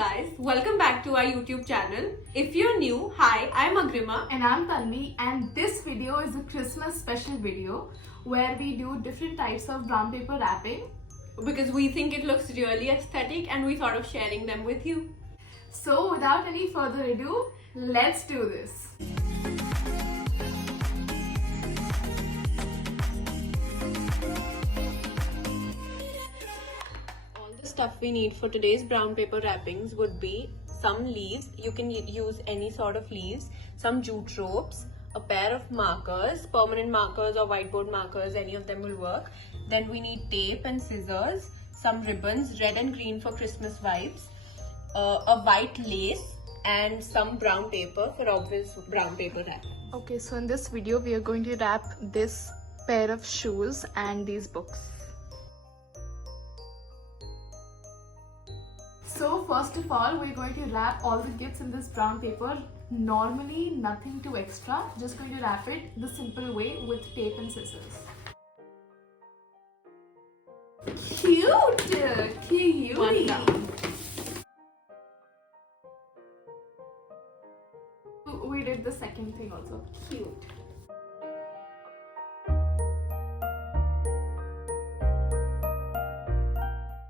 guys, welcome back to our YouTube channel. If you're new, hi, I'm Agrima. And I'm Tanvi, and this video is a Christmas special video where we do different types of brown paper wrapping. Because we think it looks really aesthetic and we thought of sharing them with you. So without any further ado, let's do this. Stuff we need for today's brown paper wrappings would be some leaves. You can use any sort of leaves, some jute ropes, a pair of markers, permanent markers or whiteboard markers, any of them will work. Then we need tape and scissors, some ribbons, red and green for Christmas vibes, a white lace, and some brown paper for obvious brown paper wrapping. Okay, so in this video we are going to wrap this pair of shoes and these books. So first of all, we're going to wrap all the gifts in this brown paper. Normally nothing too extra, just going to wrap it the simple way with tape and scissors. Cute! Cutie! We did the second thing also. Cute.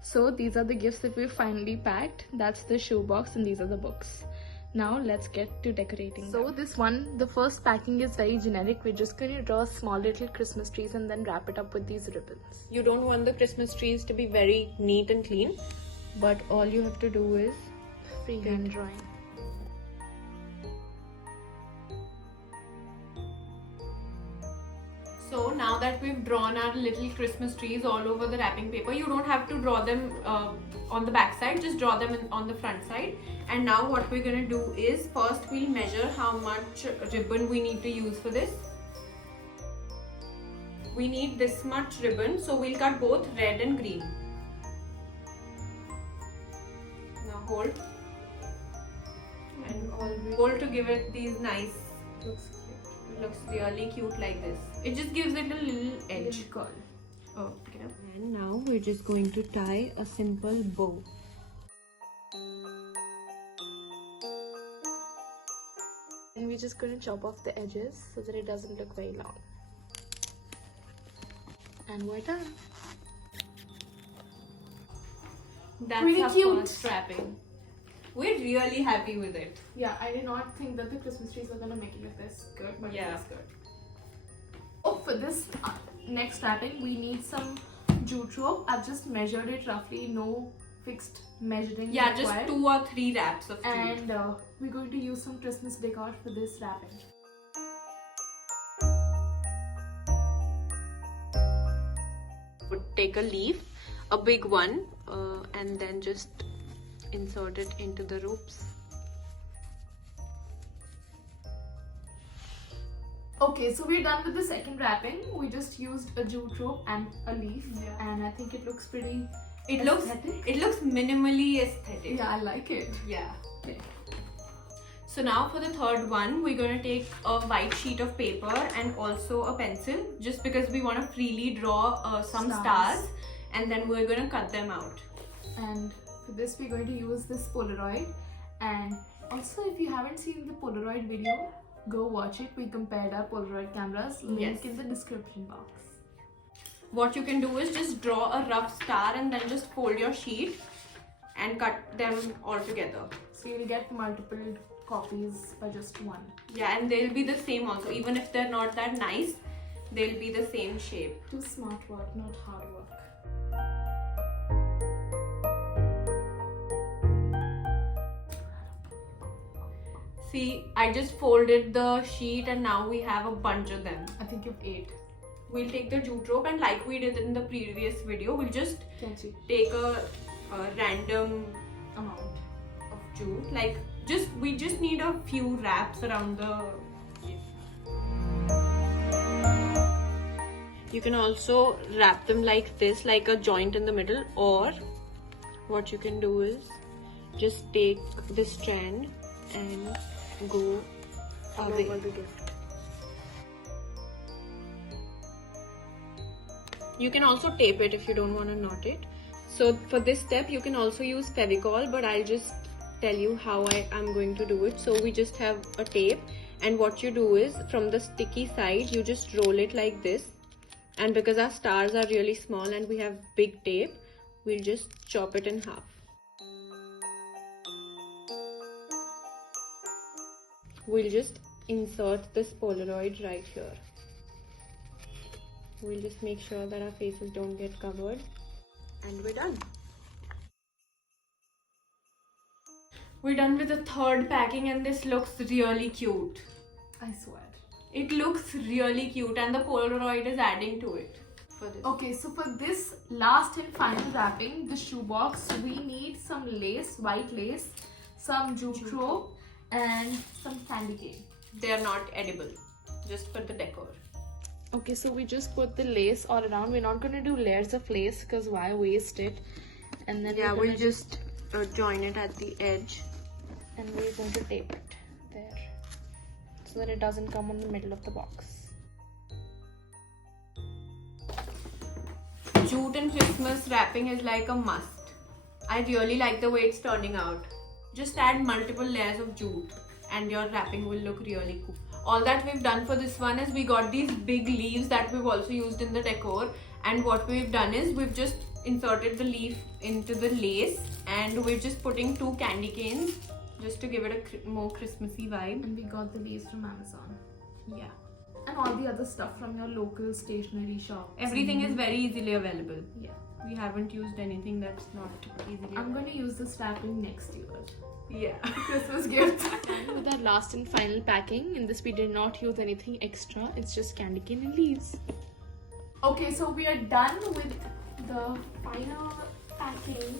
So these are the gifts that we finally packed. That's the shoebox and these are the books. Now let's get to decorating. So this one, the first packing is very generic. We're just going to draw small little Christmas trees and then wrap it up with these ribbons. You don't want the Christmas trees to be very neat and clean, but all you have to do is Freehand drawing. So now that we've drawn our little Christmas trees all over the wrapping paper, you don't have to draw them on the back side, just draw them on the front side. And now what we're going to do is, first we'll measure how much ribbon we need to use for this. We need this much ribbon, so we'll cut both red and green. Now hold. And hold to give it these nice, looks really cute like this. It just gives it a little edge. Curl. Oh, okay. And now we're just going to tie a simple bow. And we're just going to chop off the edges so that it doesn't look very long. And we're done. That's Pretty our cute. first wrapping. We're really happy with it. Yeah, I did not think that the Christmas trees were gonna make it look this good, but Yeah. it's good. Oh, for this next wrapping, we need some jute rope. I've just measured it roughly, no fixed measuring Yeah, required. just 2 or 3 wraps of jute. And we're going to use some Christmas decor for this wrapping. Would take a leaf, a big one, and then just insert it into the ropes. Okay, so we're done with the second wrapping. We just used a jute rope and a leaf, and I think it looks pretty aesthetic. It looks minimally aesthetic. Yeah, I like it. Yeah. Okay. So now for the third one, we're going to take a white sheet of paper and also a pencil, just because we want to freely draw some stars, and then we're going to cut them out. And for this we're going to use this Polaroid. And also, if you haven't seen the Polaroid video, go watch it. We compared our Polaroid cameras. Link in the description box. What you can do is just draw a rough star and then just fold your sheet and cut them all together. So you'll get multiple copies by just one. Yeah, and they'll be the same also. Even if they're not that nice, they'll be the same shape. Too smart work, not hard work. See, I just folded the sheet and now we have a bunch of them. I think you've 8. We'll take the jute rope and like we did in the previous video, we'll just Catchy take a random amount. of jute. Like we just need a few wraps around the You can also wrap them like this, like a joint in the middle, or what you can do is just take this strand and go away. Over the gift. You can also tape it if you don't want to knot it. So for this step you can also use Fevicol, but I'll just tell you how I'm going to do it. So we just have a tape, and what you do is from the sticky side you just roll it like this, and because our stars are really small and we have big tape, we'll just chop it in half. We'll just insert this Polaroid right here. We'll just make sure that our faces don't get covered, and we're done. We're done with the third packing, and this looks really cute. I swear. It looks really cute, and the Polaroid is adding to it. For this. Okay, so for this last and final wrapping, the shoebox, we need some lace, white lace, some jute rope, and some candy cane. They are not edible, just for the decor. Okay, so we just put the lace all around. We're not going to do layers of lace because why waste it? And then we'll just join it at the edge. And we're going to tape it there so that it doesn't come on the middle of the box. Jute and Christmas wrapping is like a must. I really like the way it's turning out. Just add multiple layers of jute and your wrapping will look really cool. All that we've done for this one is we got these big leaves that we've also used in the decor, and what we've done is we've just inserted the leaf into the lace, and we're just putting 2 candy canes just to give it a more Christmassy vibe. And we got the leaves from Amazon. Yeah. And all the other stuff from your local stationery shop. Everything is very easily available. Yeah. We haven't used anything that's not easily I'm going to use this wrapping next year. Yeah. Christmas gift. With our last and final packing, in this we did not use anything extra. It's just candy cane and leaves. Okay, so we are done with the final packing,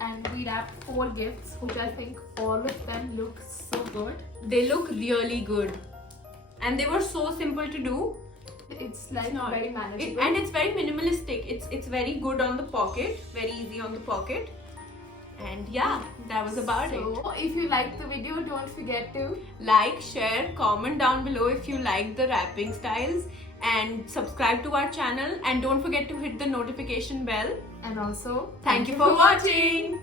and we wrapped 4 gifts, which I think all of them look so good. They look really good, and they were so simple to do. It's like very manageable. And it's very minimalistic. It's very good on the pocket, very easy on the pocket. And yeah, that was about it. So if you liked the video, don't forget to like, share, comment down below if you like the wrapping styles, and subscribe to our channel, and don't forget to hit the notification bell. And also thank you for watching.